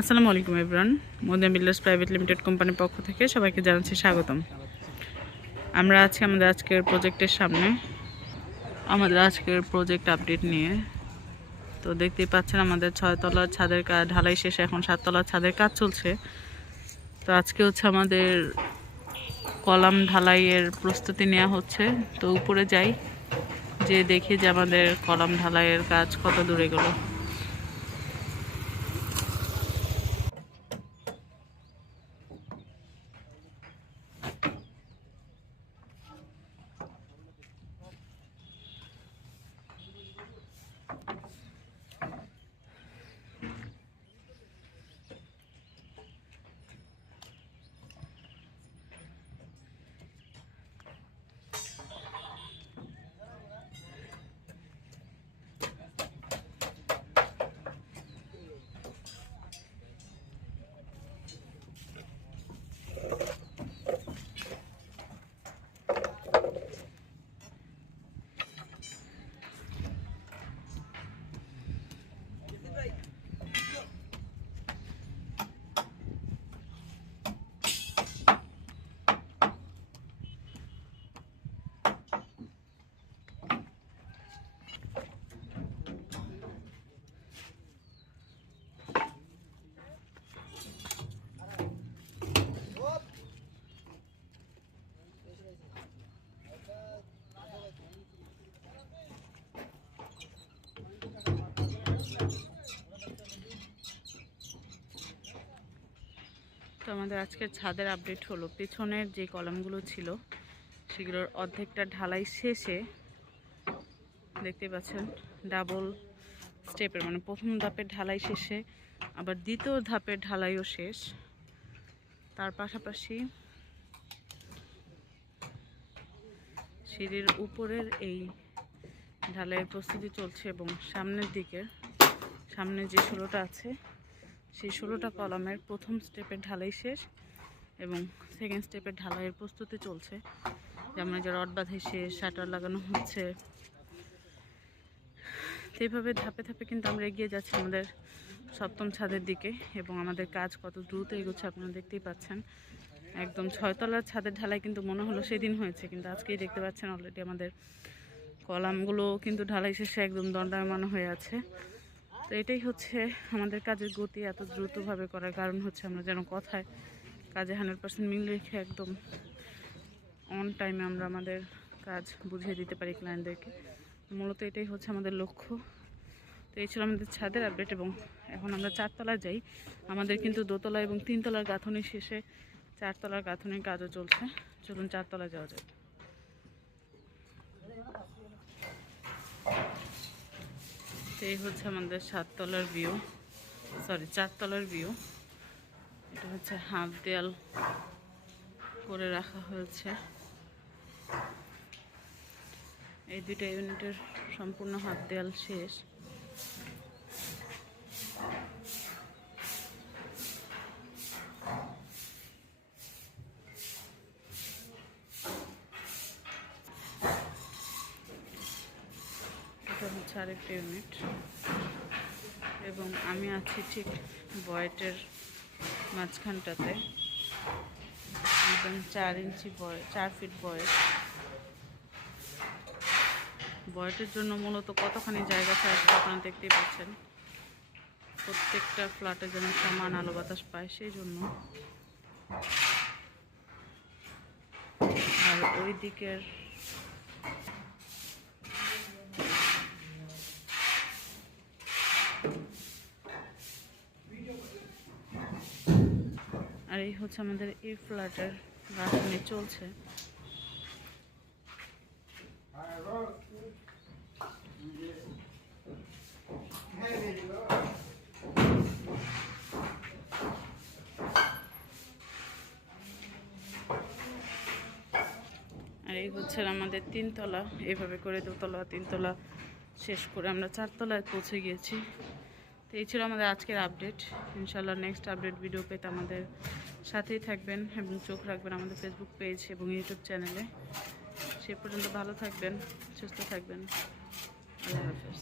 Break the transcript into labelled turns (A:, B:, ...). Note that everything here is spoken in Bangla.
A: আসসালামু আলাইকুম এভরান মোদিয়া বিল্ডার্স প্রাইভেট লিমিটেড কোম্পানির পক্ষ থেকে সবাইকে জানাচ্ছি স্বাগতম। আমরা আছি আমাদের আজকের প্রজেক্টের সামনে। আমাদের আজকের প্রজেক্ট আপডেট নিয়ে। তো দেখতেই পাচ্ছেন আমাদের ছয়তলার ছাদের কাজ, ঢালাই শেষে এখন সাততলার ছাদের কাজ চলছে। তো আজকে হচ্ছে আমাদের কলাম ঢালাইয়ের প্রস্তুতি নেওয়া হচ্ছে। তো উপরে যাই যে দেখি যে আমাদের কলাম ঢালাইয়ের কাজ কত দূরে গেলো আমাদের আজকের ছাদের আপডেট হলো। পেছনের যে কলামগুলো ছিল, সেগুলোর অর্ধেকটা ঢালাই শেষে দেখতে পাচ্ছেন ডাবল স্টেপের মানে প্রথম ধাপের ঢালাই শেষে, আবার দ্বিতীয় ধাপের ঢালাইও শেষ। তার পাশাপাশি সিঁড়ির উপরের এই ঢালাইয়ের প্রস্তুতি চলছে এবং সামনের দিকের সামনে যে ষোলোটা আছে সেই ষোলোটা কলামের প্রথম স্টেপের ঢালাই শেষ এবং সেকেন্ড স্টেপের ঢালাইয়ের প্রস্তুতি চলছে। যেমন যে রড বাঁধাই শেষ শাটার লাগানো হচ্ছে। এইভাবে ধাপে ধাপে কিন্তু আমরা এগিয়ে যাচ্ছি আমাদের সপ্তম ছাদের দিকে এবং আমাদের কাজ কত দ্রুত এগোচ্ছে আপনারা দেখতেই পাচ্ছেন। একদম ছয়তলার ছাদের ঢালাই কিন্তু মনে হলো সেদিন হয়েছে, কিন্তু আজকেই দেখতে পাচ্ছেন অলরেডি আমাদের কলামগুলো কিন্তু ঢালাই শেষে একদম দণ্ডায়মান হয়ে আছে। তো এটাই হচ্ছে আমাদের কাজের গতি এত দ্রুতভাবে করার কারণ হচ্ছে আমরা যেন কথায় কাজে হান্ড্রেড পার্সেন্ট মিল রেখে একদম অন টাইমে আমরা আমাদের কাজ বুঝিয়ে দিতে পারি ক্লায়েন্টদেরকে মূলত এটাই হচ্ছে আমাদের লক্ষ্য। তো এই ছিল আমাদের ছাদের আপডেট এবং এখন আমরা চারতলা যাই। আমাদের কিন্তু দোতলা এবং তিনতলার গাঁথনি শেষে চারতলার গাঁথনির কাজও চলছে। চলুন চারতলা যাওয়া তো এই হচ্ছে আমাদের সাততলার ভিউ সরি চারতলার ভিউ এটা হচ্ছে হাফ দেয়াল করে রাখা হয়েছে। এই দুটা ইউনিটের সম্পূর্ণ হাফ দেয়াল শেষ এটা হচ্ছে আরেকটা ইউনিট এবং আমি আছি ঠিক বয়েটের মাঝখানটাতে। একদম চার ইঞ্চি বয়, চার ফিট বয়েট। বয়েটের জন্য মূলত কতখানি জায়গা ছাড়া আপনারা দেখতেই পাচ্ছেন। প্রত্যেকটা ফ্ল্যাটে যেন সমান আলো বাতাস পায় সেই জন্য। আর ওই দিকের আর এই হচ্ছে আমাদের এই ফ্ল্যাটের গাছনি চলছে। আর এই হচ্ছে আমাদের তিনতলা। এইভাবে করে দোতলা, তিনতলা শেষ করে আমরা চারতলায় পৌঁছে গিয়েছি। এই ছিল আমাদের আজকের আপডেট। ইনশাল্লাহ নেক্সট আপডেট ভিডিও পেতে আমাদের সাথেই থাকবেন এবং চোখ রাখবেন আমাদের ফেসবুক পেজ এবং ইউটিউব চ্যানেলে সে পর্যন্ত ভালো থাকবেন, সুস্থ থাকবেন। আল্লাহ হাফেজ।